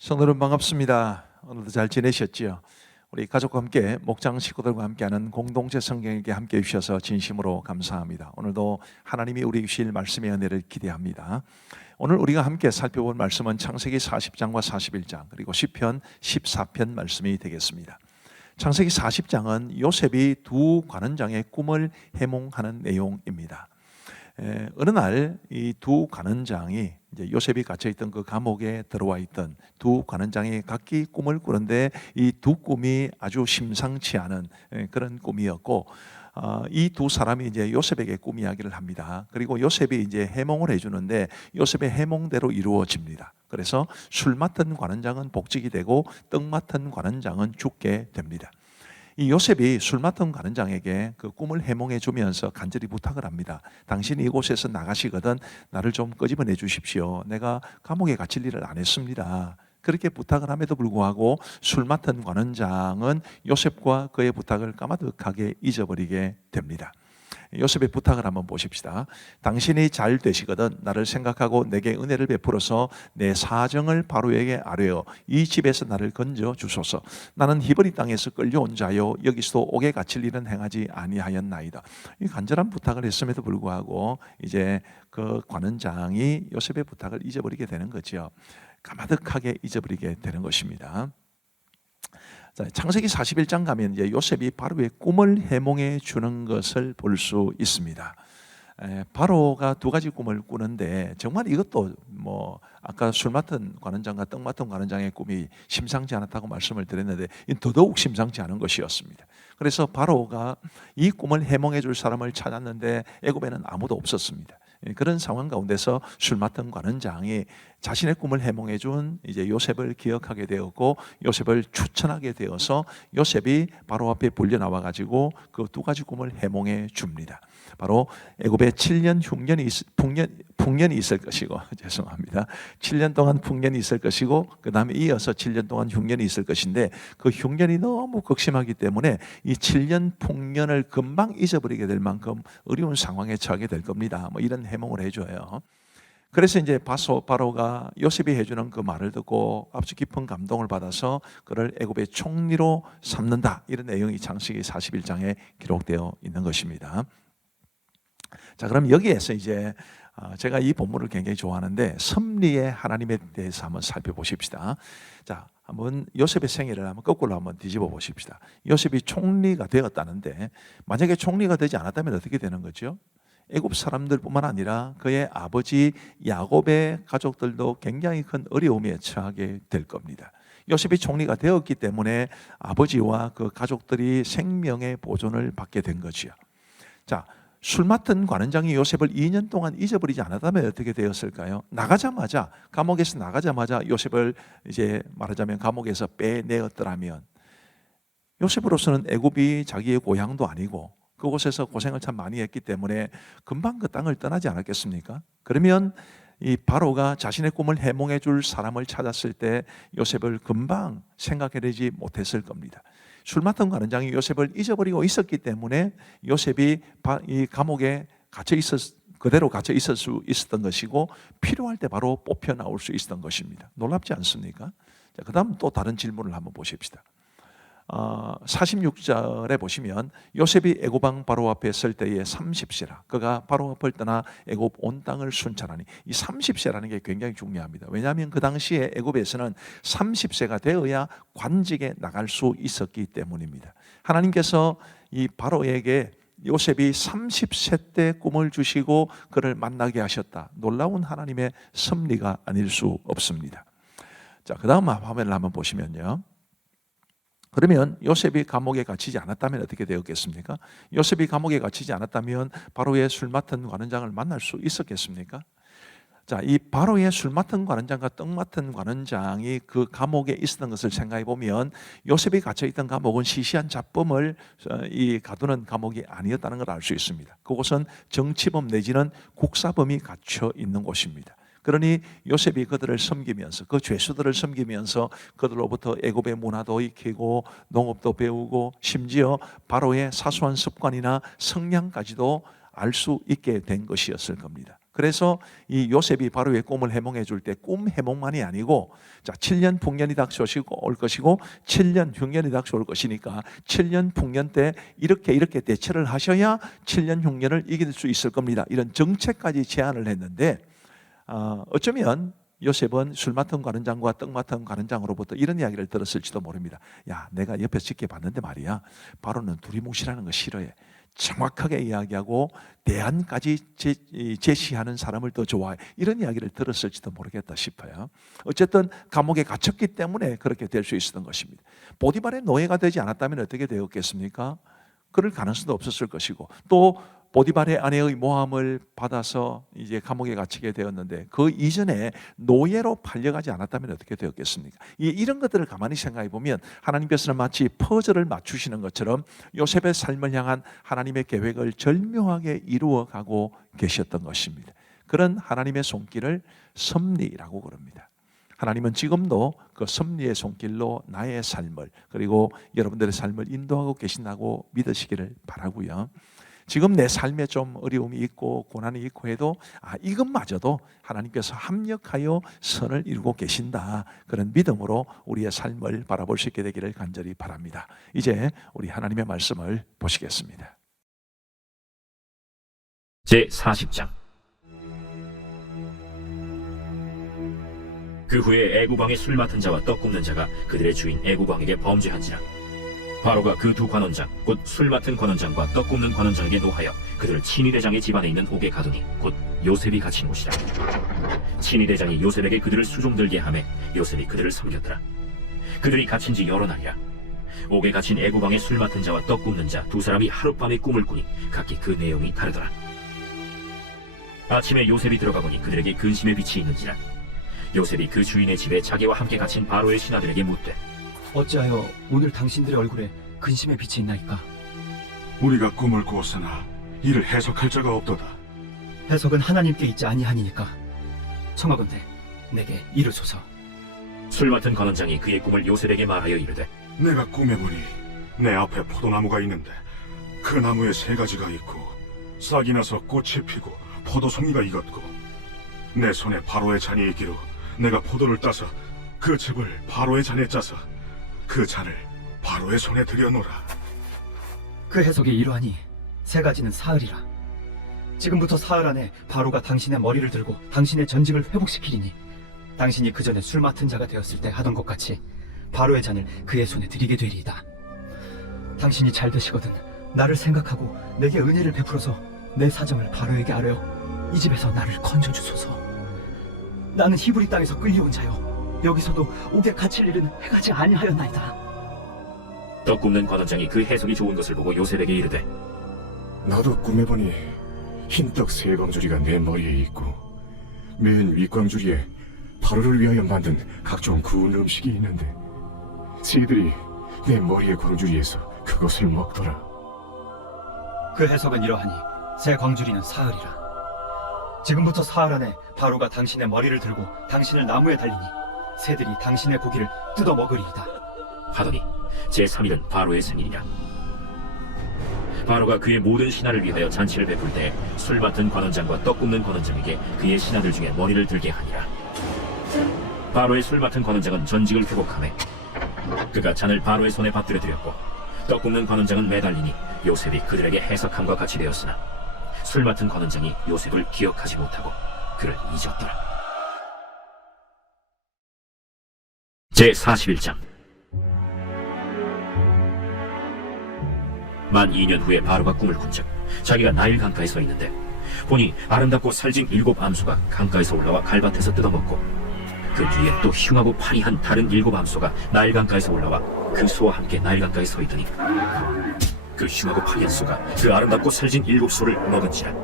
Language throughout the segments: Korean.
성도 여러분 반갑습니다. 오늘도 잘 지내셨지요? 우리 가족과 함께 목장 식구들과 함께하는 공동체 성경에게 함께해 주셔서 진심으로 감사합니다. 오늘도 하나님이 우리 주실 말씀의 은혜를 기대합니다. 오늘 우리가 함께 살펴볼 말씀은 창세기 40장과 41장 그리고 시편 14편 말씀이 되겠습니다. 창세기 40장은 요셉이 두 관원장의 꿈을 해몽하는 내용입니다. 어느 날 이 두 관원장이 이제 요셉이 갇혀있던 그 감옥에 들어와 있던 두 관원장이 각기 꿈을 꾸는데 이 두 꿈이 아주 심상치 않은 그런 꿈이었고, 이 두 사람이 이제 요셉에게 꿈 이야기를 합니다. 그리고 요셉이 이제 해몽을 해주는데 요셉의 해몽대로 이루어집니다. 그래서 술 맡은 관원장은 복직이 되고 떡 맡은 관원장은 죽게 됩니다. 이 요셉이 술 맡은 관원장에게 그 꿈을 해몽해 주면서 간절히 부탁을 합니다. 당신이 이곳에서 나가시거든 나를 좀 끄집어내 주십시오. 내가 감옥에 갇힐 일을 안 했습니다. 그렇게 부탁을 함에도 불구하고 술 맡은 관원장은 요셉과 그의 부탁을 까마득하게 잊어버리게 됩니다. 요셉의 부탁을 한번 보십시다. 당신이 잘 되시거든 나를 생각하고 내게 은혜를 베풀어서 내 사정을 바로에게 아뢰어 이 집에서 나를 건져 주소서. 나는 히브리 땅에서 끌려온 자요 여기서도 옥에 갇힐 일은 행하지 아니하였나이다. 이 간절한 부탁을 했음에도 불구하고 이제 그 관원장이 요셉의 부탁을 잊어버리게 되는 거죠. 까마득하게 잊어버리게 되는 것입니다. 창세기 41장 가면 이제 요셉이 바로의 꿈을 해몽해 주는 것을 볼 수 있습니다. 바로가 두 가지 꿈을 꾸는데 정말 이것도 아까 술 맡은 관원장과 떡 맡은 관원장의 꿈이 심상치 않았다고 말씀을 드렸는데 더더욱 심상치 않은 것이었습니다. 그래서 바로가 이 꿈을 해몽해 줄 사람을 찾았는데 애굽에는 아무도 없었습니다. 그런 상황 가운데서 술 맡은 관원장이 자신의 꿈을 해몽해 준 이제 요셉을 기억하게 되었고 요셉을 추천하게 되어서 요셉이 바로 앞에 불려 나와 가지고 그 두 가지 꿈을 해몽해 줍니다. 바로 애굽에 7년 풍년이 있을 것이고 죄송합니다. 7년 동안 풍년이 있을 것이고 그 다음에 이어서 7년 동안 흉년이 있을 것인데 그 흉년이 너무 극심하기 때문에 이 7년 풍년을 금방 잊어버리게 될 만큼 어려운 상황에 처하게 될 겁니다. 이런 해몽을 해줘요. 그래서 이제 바로가 요셉이 해주는 그 말을 듣고 아주 깊은 감동을 받아서 그를 애굽의 총리로 삼는다. 이런 내용이 창세기 41장에 기록되어 있는 것입니다. 자, 그럼 여기에서 이제 제가 이 본문을 굉장히 좋아하는데 섭리의 하나님에 대해서 한번 살펴보십시다. 자, 한번 요셉의 생애를 한번 거꾸로 한번 뒤집어 보십시다. 요셉이 총리가 되었다는데 만약에 총리가 되지 않았다면 어떻게 되는 거죠? 애굽 사람들뿐만 아니라 그의 아버지 야곱의 가족들도 굉장히 큰 어려움에 처하게 될 겁니다. 요셉이 총리가 되었기 때문에 아버지와 그 가족들이 생명의 보존을 받게 된 거지요. 자, 술 맡은 관원장이 요셉을 2년 동안 잊어버리지 않았다면 어떻게 되었을까요? 감옥에서 나가자마자 요셉을 이제 말하자면 감옥에서 빼내었더라면 요셉으로서는 애굽이 자기의 고향도 아니고 그곳에서 고생을 참 많이 했기 때문에 금방 그 땅을 떠나지 않았겠습니까? 그러면 이 바로가 자신의 꿈을 해몽해 줄 사람을 찾았을 때 요셉을 금방 생각해내지 못했을 겁니다. 술 맡은 관원장이 요셉을 잊어버리고 있었기 때문에 요셉이 이 감옥에 그대로 갇혀 있을 수 있었던 것이고 필요할 때 바로 뽑혀 나올 수 있었던 것입니다. 놀랍지 않습니까? 자, 그 다음 또 다른 질문을 한번 보십시다. 46절에 보시면 요셉이 애굽 왕 바로 앞에 설 때에 30세라 그가 바로 앞을 떠나 애굽 온 땅을 순찰하니 이 30세라는 게 굉장히 중요합니다. 왜냐하면 그 당시에 애굽에서는 30세가 되어야 관직에 나갈 수 있었기 때문입니다. 하나님께서 이 바로에게 요셉이 30세 때 꿈을 주시고 그를 만나게 하셨다. 놀라운 하나님의 섭리가 아닐 수 없습니다. 자, 그 다음 화면을 한번 보시면요. 그러면 요셉이 감옥에 갇히지 않았다면 어떻게 되었겠습니까? 요셉이 감옥에 갇히지 않았다면 바로의 술 맡은 관원장을 만날 수 있었겠습니까? 자, 이 바로의 술 맡은 관원장과 떡 맡은 관원장이 그 감옥에 있었던 것을 생각해 보면 요셉이 갇혀 있던 감옥은 시시한 잡범을 가두는 감옥이 아니었다는 걸 알 수 있습니다. 그곳은 정치범 내지는 국사범이 갇혀 있는 곳입니다. 그러니 요셉이 그들을 섬기면서 그 죄수들을 섬기면서 그들로부터 애굽의 문화도 익히고 농업도 배우고 심지어 바로의 사소한 습관이나 성향까지도 알 수 있게 된 것이었을 겁니다. 그래서 이 요셉이 바로의 꿈을 해몽해 줄 때 꿈 해몽만이 아니고, 자, 7년 풍년이 닥쳐올 것이고 7년 흉년이 닥쳐올 것이니까 7년 풍년 때 이렇게 대처를 하셔야 7년 흉년을 이길 수 있을 겁니다. 이런 정책까지 제안을 했는데, 어쩌면 요셉은 술 맡은 관원장과 떡 맡은 관원장으로부터 이런 이야기를 들었을지도 모릅니다. 야, 내가 옆에서 지켜봤는데 말이야, 바로는 두리뭉실하는 거 싫어해. 정확하게 이야기하고 대안까지 제시하는 사람을 더 좋아해. 이런 이야기를 들었을지도 모르겠다 싶어요. 어쨌든 감옥에 갇혔기 때문에 그렇게 될 수 있었던 것입니다. 보디발의 노예가 되지 않았다면 어떻게 되었겠습니까? 그럴 가능성도 없었을 것이고, 또 보디발의 아내의 모함을 받아서 이제 감옥에 갇히게 되었는데, 그 이전에 노예로 팔려가지 않았다면 어떻게 되었겠습니까? 이런 것들을 가만히 생각해 보면 하나님께서는 마치 퍼즐을 맞추시는 것처럼 요셉의 삶을 향한 하나님의 계획을 절묘하게 이루어가고 계셨던 것입니다. 그런 하나님의 손길을 섭리라고 그럽니다. 하나님은 지금도 그 섭리의 손길로 나의 삶을, 그리고 여러분들의 삶을 인도하고 계신다고 믿으시기를 바라고요. 지금 내 삶에 좀 어려움이 있고 고난이 있고 해도 이것마저도 하나님께서 합력하여 선을 이루고 계신다, 그런 믿음으로 우리의 삶을 바라볼 수 있게 되기를 간절히 바랍니다. 이제 우리 하나님의 말씀을 보시겠습니다. 제40장. 그 후에 애국왕의 술 맡은 자와 떡 굽는 자가 그들의 주인 애국왕에게 범죄한지라. 바로가 그 두 관원장 곧 술 맡은 관원장과 떡 굽는 관원장에게 노하여 그들을 친위대장의 집안에 있는 옥에 가두니 곧 요셉이 갇힌 곳이라. 친위대장이 요셉에게 그들을 수종들게 하매 요셉이 그들을 섬겼더라. 그들이 갇힌 지 여러 날이라. 옥에 갇힌 애국왕의 술 맡은 자와 떡 굽는 자 두 사람이 하룻밤에 꿈을 꾸니 각기 그 내용이 다르더라. 아침에 요셉이 들어가 보니 그들에게 근심의 빛이 있는지라. 요셉이 그 주인의 집에 자기와 함께 갇힌 바로의 신하들에게 묻되, 어찌하여 오늘 당신들의 얼굴에 근심의 빛이 있나이까? 우리가 꿈을 꾸었으나 이를 해석할 자가 없도다. 해석은 하나님께 있지 아니하니까 청하건대 내게 이르소서. 술 맡은 관원장이 그의 꿈을 요셉에게 말하여 이르되, 내가 꿈에 보니 내 앞에 포도나무가 있는데 그 나무에 세 가지가 있고 싹이 나서 꽃이 피고 포도송이가 익었고 내 손에 바로의 잔이 있기로 내가 포도를 따서 그 즙을 바로의 잔에 짜서 그 잔을 바로의 손에 들여놓으라. 그 해석이 이러하니 세 가지는 사흘이라. 지금부터 사흘 안에 바로가 당신의 머리를 들고 당신의 전직을 회복시키리니 당신이 그 전에 술 맡은 자가 되었을 때 하던 것 같이 바로의 잔을 그의 손에 드리게 되리이다. 당신이 잘 되시거든 나를 생각하고 내게 은혜를 베풀어서 내 사정을 바로에게 아뢰어 이 집에서 나를 건져주소서. 나는 히브리 땅에서 끌려온 자요 여기서도 옥에 갇힐 일은 해가지 아니하였나이다. 떡 굽는 관원장이 그 해석이 좋은 것을 보고 요셉에게 이르되, 나도 꿈에 보니 흰떡 세 광주리가 내 머리에 있고 맨 윗광주리에 바로를 위하여 만든 각종 구운 음식이 있는데 새들이 내 머리의 광주리에서 그것을 먹더라. 그 해석은 이러하니 새 광주리는 사흘이라. 지금부터 사흘 안에 바로가 당신의 머리를 들고 당신을 나무에 달리니 새들이 당신의 고기를 뜯어 먹으리이다. 하더니 제3일은 바로의 생일이라. 바로가 그의 모든 신하를 위하여 잔치를 베풀 때 술 맡은 관원장과 떡 굽는 관원장에게 그의 신하들 중에 머리를 들게 하니라. 바로의 술 맡은 관원장은 전직을 회복하매 그가 잔을 바로의 손에 받들어 드렸고 떡 굽는 관원장은 매달리니 요셉이 그들에게 해석함과 같이 되었으나 술 맡은 관원장이 요셉을 기억하지 못하고 그를 잊었더라. 제41장. 만 2년 후에 바로가 꿈을 꾼즉 자기가 나일 강가에 서 있는데 보니 아름답고 살진 7 암소가 강가에서 올라와 갈밭에서 뜯어먹고 그 뒤에 또 흉하고 파리한 다른 7 암소가 나일 강가에서 올라와 그 소와 함께 나일 강가에 서 있더니 그 흉하고 파리한 소가 그 아름답고 살진 7 소를 먹은지라.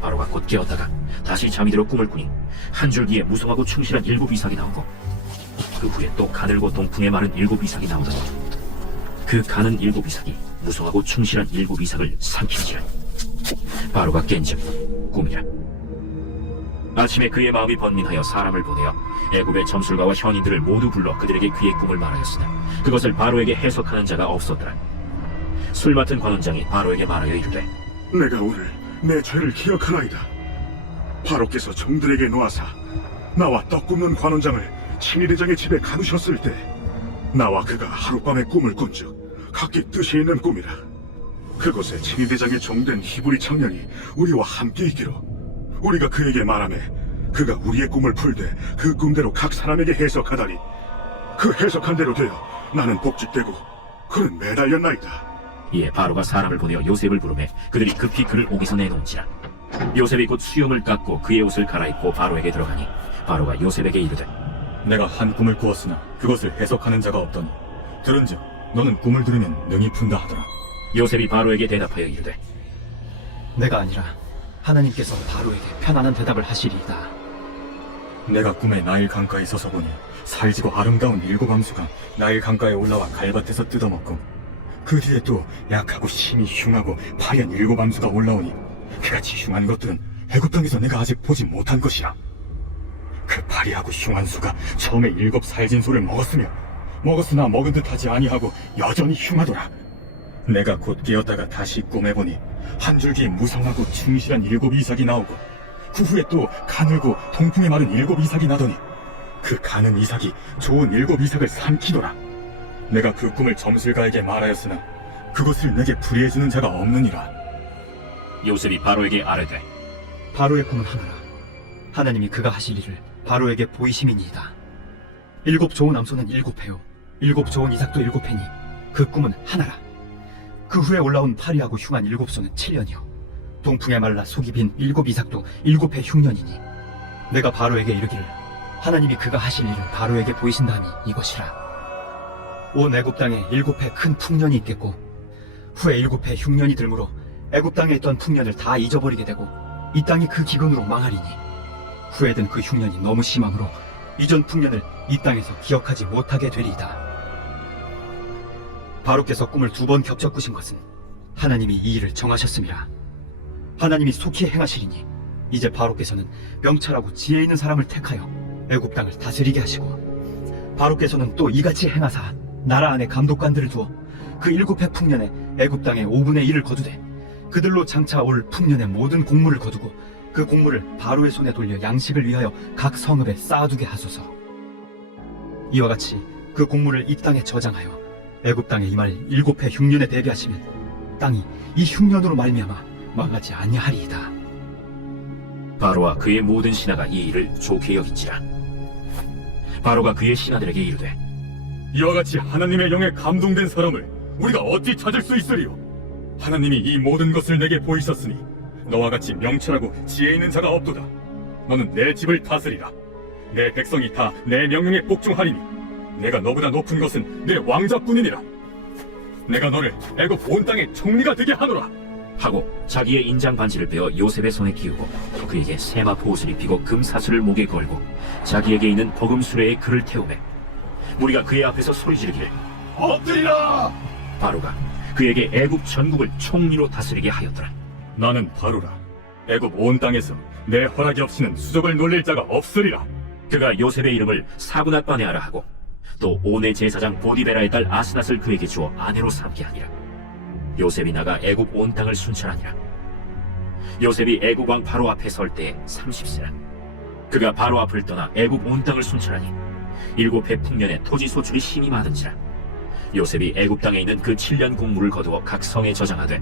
바로가 곧 깨었다가 다시 잠이 들어 꿈을 꾸니 한 줄기에 무성하고 충실한 7 이삭이 나오고 그 후에 또 가늘고 동풍에 마른 7 이삭이 나오더니 그 가는 7 이삭이 무성하고 충실한 7 이삭을 삼킨지라. 바로가 깬즉 꿈이라. 아침에 그의 마음이 번민하여 사람을 보내어 애굽의 점술가와 현인들을 모두 불러 그들에게 그의 꿈을 말하였으나 그것을 바로에게 해석하는 자가 없었더라. 술 맡은 관원장이 바로에게 말하여 이르되, 내가 오늘 내 죄를 기억하나이다. 바로께서 종들에게 놓아사 나와 떡 굽는 관원장을 친위대장의 집에 가두셨을 때 나와 그가 하룻밤에 꿈을 꾼즉 각기 뜻이 있는 꿈이라. 그곳에 친위대장의 종된 히브리 청년이 우리와 함께 있기로 우리가 그에게 말하매 그가 우리의 꿈을 풀되 그 꿈대로 각 사람에게 해석하다니 그 해석한 대로 되어 나는 복직되고 그는 매달렸나이다. 이에 바로가 사람을 보내어 요셉을 부르매 그들이 급히 그를 옥에서 내놓은지라. 요셉이 곧 수염을 깎고 그의 옷을 갈아입고 바로에게 들어가니 바로가 요셉에게 이르되 내가 한 꿈을 꾸었으나 그것을 해석하는 자가 없더니 들은즉 너는 꿈을 들으면 능히 푼다 하더라. 요셉이 바로에게 대답하여 이르되 내가 아니라 하나님께서 바로에게 편안한 대답을 하시리이다. 내가 꿈에 나일 강가에 서서 보니 살지고 아름다운 7 암수가 나일 강가에 올라와 갈밭에서 뜯어먹고 그 뒤에 또 약하고 심히 흉하고 파리한 7 암수가 올라오니 그같이 흉한 것들은 애굽 땅에서 내가 아직 보지 못한 것이라. 그 파리하고 흉한 수가 처음에 7 살진소를 먹었으나 먹은 듯하지 아니하고 여전히 흉하더라. 내가 곧 깨었다가 다시 꿈에 보니 한 줄기 무성하고 충실한 7 이삭이 나오고 그 후에 또 가늘고 통풍에 마른 7 이삭이 나더니 그 가는 이삭이 좋은 7 이삭을 삼키더라. 내가 그 꿈을 점술가에게 말하였으나 그것을 내게 풀이해주는 자가 없느니라. 요셉이 바로에게 아뢰되 바로의 꿈은 하나라. 하나님이 그가 하실 일을 바로에게 보이심이니이다. 7 좋은 암소는 7회요 7 좋은 이삭도 7회니 그 꿈은 하나라. 그 후에 올라온 파리하고 흉한 7소는 7년이요 동풍에 말라 속이 빈 7 이삭도 7회 흉년이니 내가 바로에게 이르기를 하나님이 그가 하실 일을 바로에게 보이신다니 이것이라. 온 애굽 땅에 7회 큰 풍년이 있겠고 후에 7회 흉년이 들므로 애굽 땅에 있던 풍년을 다 잊어버리게 되고 이 땅이 그 기근으로 망하리니 후에 든 그 흉년이 너무 심함으로 이전 풍년을 이 땅에서 기억하지 못하게 되리이다. 바로께서 꿈을 2번 겹쳐 꾸신 것은 하나님이 이 일을 정하셨음이라. 하나님이 속히 행하시리니 이제 바로께서는 명철하고 지혜 있는 사람을 택하여 애굽 땅을 다스리게 하시고 바로께서는 또 이같이 행하사 나라 안에 감독관들을 두어 그 7회 풍년에 애굽 땅의 5분의 1을 거두되 그들로 장차 올 풍년의 모든 곡물을 거두고 그 곡물을 바로의 손에 돌려 양식을 위하여 각 성읍에 쌓아두게 하소서. 이와 같이 그 곡물을 이 땅에 저장하여 애굽 땅에 임할 7회 흉년에 대비하시면 땅이 이 흉년으로 말미암아 망하지 아니하리이다. 바로와 그의 모든 신하가 이 일을 좋게 여긴지라. 바로가 그의 신하들에게 이르되 이와 같이 하나님의 영에 감동된 사람을 우리가 어찌 찾을 수 있으리요? 하나님이 이 모든 것을 내게 보이셨으니 너와 같이 명철하고 지혜 있는 자가 없도다. 너는 내 집을 다스리라. 내 백성이 다 내 명령에 복종하리니 내가 너보다 높은 것은 내 왕자뿐이니라. 내가 너를 애굽 온 땅의 총리가 되게 하노라. 하고 자기의 인장 반지를 빼어 요셉의 손에 끼우고 그에게 세마포 옷을 입히고 금사슬을 목에 걸고 자기에게 있는 버금 수레에 그를 태우매 무리가 그의 앞에서 소리 지르기를 엎드리라. 바로가 그에게 애굽 전국을 총리로 다스리게 하였더라. 나는 바로라. 애굽 온 땅에서 내 허락이 없이는 수족을 놀릴 자가 없으리라. 그가 요셉의 이름을 사브낫바네아라 하고 또 온의 제사장 보디베라의 딸 아스낫을 그에게 주어 아내로 삼게 하니라. 요셉이 나가 애굽 온 땅을 순찰하니라. 요셉이 애굽 왕 바로 앞에 설 때에 30세라. 그가 바로 앞을 떠나 애굽 온 땅을 순찰하니 7회 풍년에 토지 소출이 심히 많은지라. 요셉이 애굽 땅에 있는 그 7년 곡물을 거두어 각 성에 저장하되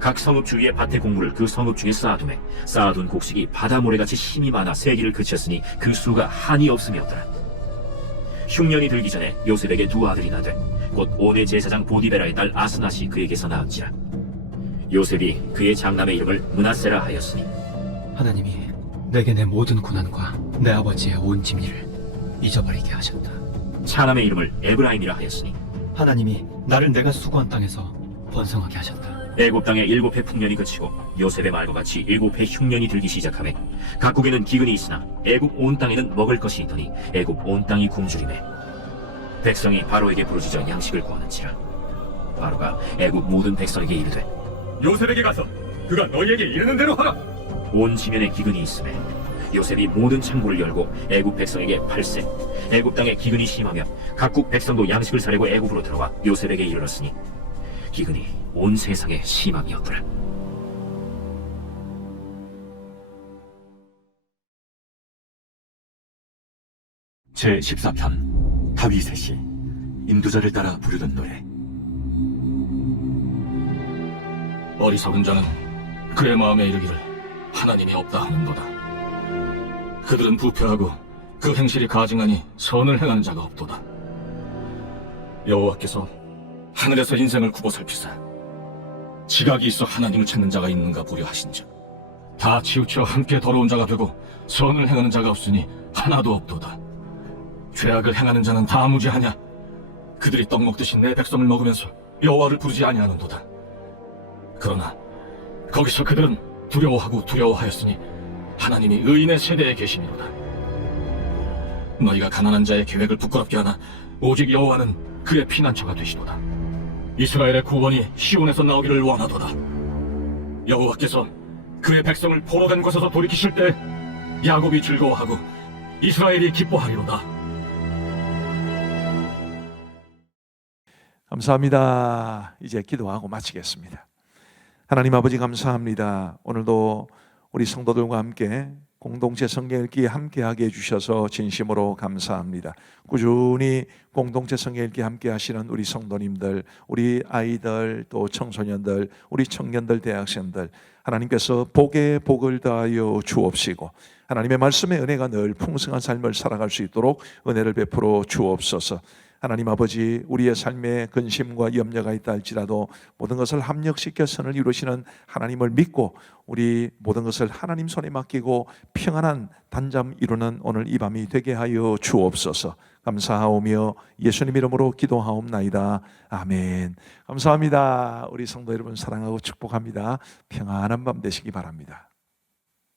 각 성읍 주위의 밭의 곡물을 그 성읍 중에 쌓아두매 쌓아둔 곡식이 바다 모래같이 심히 많아 세기를 그쳤으니 그 수가 한이 없음이었더라. 흉년이 들기 전에 요셉에게 2 아들이 나되 곧 온의 제사장 보디베라의 딸 아스낫이 그에게서 낳은지라. 요셉이 그의 장남의 이름을 므낫세라 하였으니 하나님이 내게 내 모든 고난과 내 아버지의 온 짐일을 잊어버리게 하셨다. 차남의 이름을 에브라임이라 하였으니 하나님이 나를 내가 수고한 땅에서 번성하게 하셨다. 애굽 땅에 7회 풍년이 그치고 요셉의 말과 같이 7회 흉년이 들기 시작하매 각국에는 기근이 있으나 애굽 온 땅에는 먹을 것이 있더니 애굽 온 땅이 굶주리매 백성이 바로에게 부르짖어 양식을 구하는지라. 바로가 애굽 모든 백성에게 이르되 요셉에게 가서 그가 너희에게 이르는 대로 하라. 온 지면에 기근이 있으매 요셉이 모든 창고를 열고 애굽 백성에게 팔세 애굽 땅에 기근이 심하며 각국 백성도 양식을 사려고 애굽으로 들어와 요셉에게 이르렀으니 기근이 온 세상에 심함이었더라. 제14편 다윗의 시 인도자를 따라 부르던 노래. 어리석은 자는 그의 마음에 이르기를 하나님이 없다 하는도다. 그들은 부패하고 그 행실이 가증하니 선을 행하는 자가 없도다. 여호와께서 하늘에서 인생을 굽어 살피사 지각이 있어 하나님을 찾는 자가 있는가 보려 하신즉 다 치우쳐 함께 더러운 자가 되고 선을 행하는 자가 없으니 하나도 없도다. 죄악을 행하는 자는 다 무지하냐? 그들이 떡 먹듯이 내 백성을 먹으면서 여호와를 부르지 아니하는도다. 그러나 거기서 그들은 두려워하고 두려워하였으니 하나님이 의인의 세대에 계시니로다. 너희가 가난한 자의 계획을 부끄럽게 하나 오직 여호와는 그의 피난처가 되시도다. 이스라엘의 구원이 시온에서 나오기를 원하도다. 여호와께서 그의 백성을 포로된 곳에서 돌이키실 때 야곱이 즐거워하고 이스라엘이 기뻐하리로다. 감사합니다. 이제 기도하고 마치겠습니다. 하나님 아버지 감사합니다. 오늘도 우리 성도들과 함께 공동체 성경 읽기 함께하게 해주셔서 진심으로 감사합니다. 꾸준히 공동체 성경 읽기 함께 하시는 우리 성도님들, 우리 아이들, 또 청소년들, 우리 청년들, 대학생들, 하나님께서 복에 복을 더하여 주옵시고 하나님의 말씀의 은혜가 늘 풍성한 삶을 살아갈 수 있도록 은혜를 베풀어 주옵소서. 하나님 아버지, 우리의 삶에 근심과 염려가 있다 할지라도 모든 것을 합력시켜 선을 이루시는 하나님을 믿고 우리 모든 것을 하나님 손에 맡기고 평안한 단잠 이루는 오늘 이 밤이 되게 하여 주옵소서. 감사하오며 예수님 이름으로 기도하옵나이다. 아멘. 감사합니다. 우리 성도 여러분 사랑하고 축복합니다. 평안한 밤 되시기 바랍니다.